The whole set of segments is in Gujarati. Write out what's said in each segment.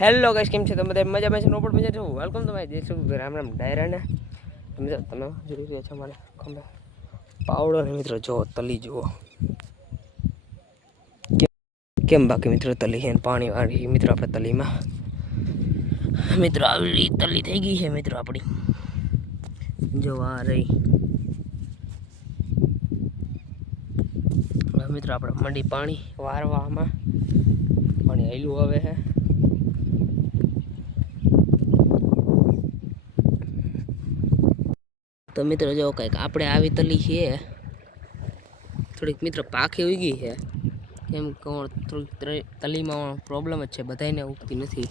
હેલો ગાઈસ, કેમ છે તમે? બધા મજામાં છે? નો પણ મજા છો. વેલકમ તો માય દેશ રામ રામ ડાયરાને મિત્રો તમે જોઈ રહ્યા છો મારે ખંભે પાવડો ને મિત્રો જો તલી જુઓ કેમ બાકી મિત્રો તલી છે પાણી વાળી મિત્રો આપણે તલીમાં મિત્રો આવી તલી થઈ ગઈ છે મિત્રો આપણી જો આ રહી મિત્રો આપણે મંડી પાણી વારવામાં પાણી આયલું આવે છે તો મિત્રો જો કંઈક આપણે આવી તલી છે થોડીક મિત્રો પાખી ઉગી છે કેમ કોણ થોડીક તલીમાં પ્રોબ્લેમ જ છે બધાને ઉગતી નથી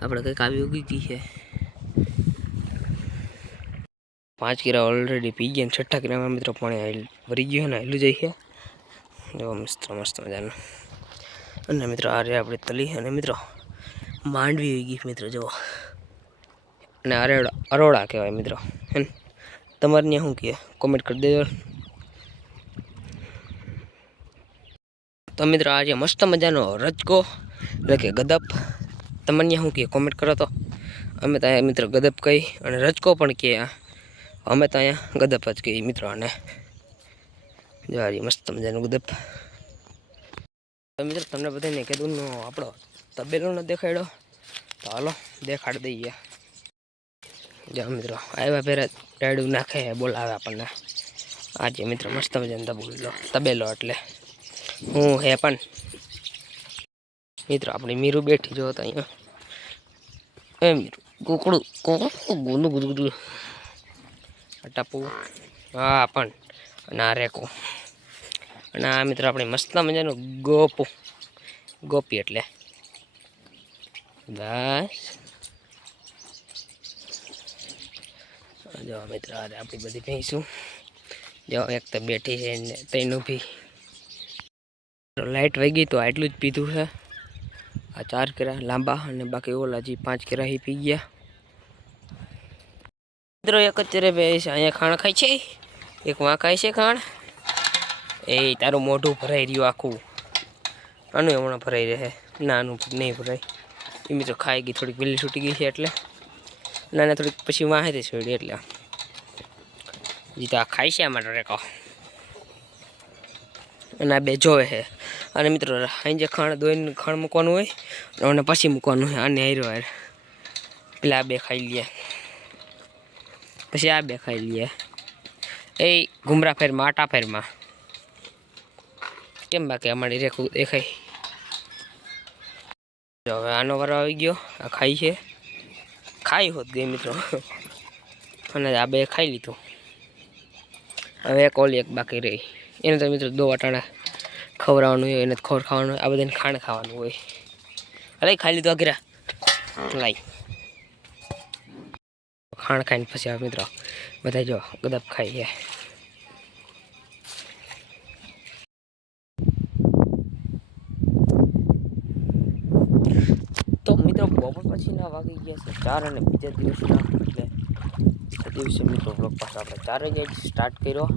આપણે કંઈક આવી ઉગી ગઈ છે 5 કિરા ઓલરેડી પી ગયા 6 કિરામાં મિત્રો પાણી ભરી ગયું ને હેલું જાય છે જો મસ્ત મસ્ત મજાનું અને મિત્રો આ રે આપણી તલી અને મિત્રો માંડવી ઉગી મિત્રો જો અને અરોડા કહેવાય મિત્રો હે તમારે ત્યાં શું કહે કોમેન્ટ કરી દેજો તો મિત્રો આજે મસ્ત મજાનો રજકો એટલે કે ગદપ તમને ત્યાં શું કહે કોમેન્ટ કરો તો અમે તો અહીંયા મિત્રો ગદપ કહી અને રજકો પણ કહે અમે તો અહીંયા ગદપ જ કહીએ મિત્રો અને જો આજે મસ્ત મજાનું ગદપ તો મિત્રો તમને બધાને કીધું આપણો તબેલો ન દેખાડ્યો તો હાલો દેખાડી દઈએ જો મિત્રો આવ્યા પહેલાં ડાડું નાખે બોલાવે આપણને આજે મિત્રો મસ્ત મજાનો તબેલો એટલે હું હે પણ મિત્રો આપણી મીરુ બેઠી જો તો અહીંયા એ મીરુ કુકડું ગુનું ગુદું ટપુ હા પણ અને આ રેકો અને આ મિત્રો આપણે મસ્ત મજાનું ગોપી એટલે બસ જો મિત્ર અરે આપણી બધી ભેંસું જો એક તો બેઠી છે ને તેનું બી લાઇટ વહી ગઈ તો આટલું જ પીધું છે આ 4 કિરા લાંબા અને બાકી ઓલા હજી 5 કિરા ही પી ગયા મિત્રો એક જ ચરે ભેંસ અહીંયા ખાણ ખાય છે એક વાં ખાય છે ખાણ એ તારું મોઢું ભરાઈ રહ્યું આખું આનું હમણાં ભરાઈ રહે ના આનું નહીં ભરાય એ મિત્રો ખાઈ ગઈ થોડીક વેલી છૂટી ગઈ છે એટલે ના થોડીક પછી વાહે તે છોડી એટલે હજી તો આ ખાય છે આમાં રેકો અને આ બે જોવે છે અને મિત્રો અહીં જે ખાણ દોઈને ખાણ મૂકવાનું હોય અને પછી મૂકવાનું હોય આને હાર્યો હાર પેલા આ બે ખાઈ લે પછી આ બે ખાઈ લે એ ઘુમરા ફેરમાં આટા ફેરમાં કેમ બાકી અમારી રેખું દેખાય જો હવે આનો વારો આવી ગયો આ ખાઈ છે ખાઈ હોત ગઈ મિત્રો અને આ બે ખાઈ લીધું હવે એક ઓલી એક બાકી રહી એને તો મિત્રો 2 વાટાણા ખવડાવવાનું હોય એને ખોર ખાવાનું હોય આ બધાને ખાણ ખાવાનું હોય અરે ખાઈ લીધું અઘરા લાઈ ખાણ ખાઈને પછી આ મિત્રો બધા જો ગદપ ખાઈ છે તો મિત્રો બપોર પછીના વાગી ગયા છે 4 અને બીજા દિવસના એટલે દિવસે મિત્રો બ્લોગ પાછો આપણે 4 વાગે સ્ટાર્ટ કર્યો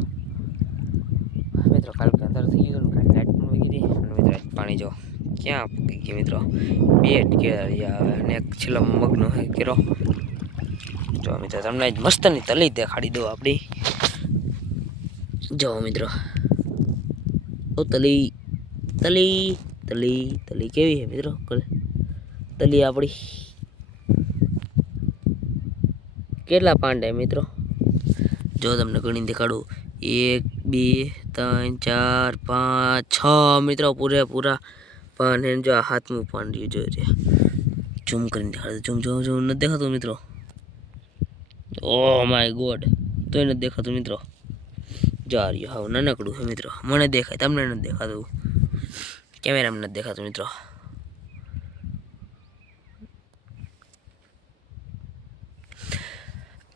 મિત્રો કાલ કે અંદર થઈ ગયું કાલ લાઈટ પણ વહી ગઈ અને મિત્રો પાણી જો ક્યાં પૂકી ગઈ મિત્રો 2 કેળા આવે અને એક છેલ્લો મગનો હે કેરો જો મિત્રો તમને મસ્તની તલી દેખાડી દો આપણી જો મિત્રો ઓ તલી તલી તલી તલી કેવી છે મિત્રો તલી આપણી કેટલા પાંડે મિત્રો જો તમને ગણી દેખાડું 1 2 3 4 5 6 મિત્રો પૂરેપૂરા પાન જો હાથમાં પાન રહ્યું જો રે ઝૂમ કરીને દેખાડું ઝૂમ નથી દેખાતું મિત્રો ઓ માય ગોડ તો એને દેખાતું મિત્રો જા રહ્યું હાવ નાનકડું છે મિત્રો મને દેખાય તમને નથી દેખાતું કેમેરામાં નથી દેખાતું મિત્રો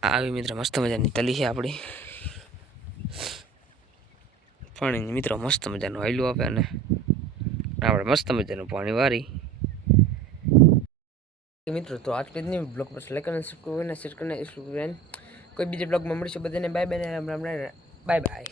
આવી મિત્રો મસ્ત મજાની તલી છે આપણી પાણી મિત્રો મસ્ત મજાનું હાયલું આપે અને આપણે મસ્ત મજાનું પાણી વારી મિત્રો તો આજ કે નહીં બ્લોગ પર લાઈક અને સબસ્ક્રાઇબ શેર કરીને કોઈ બીજા બ્લોગમાં મળીશું બધાને bye bye Ram Ram bye bye.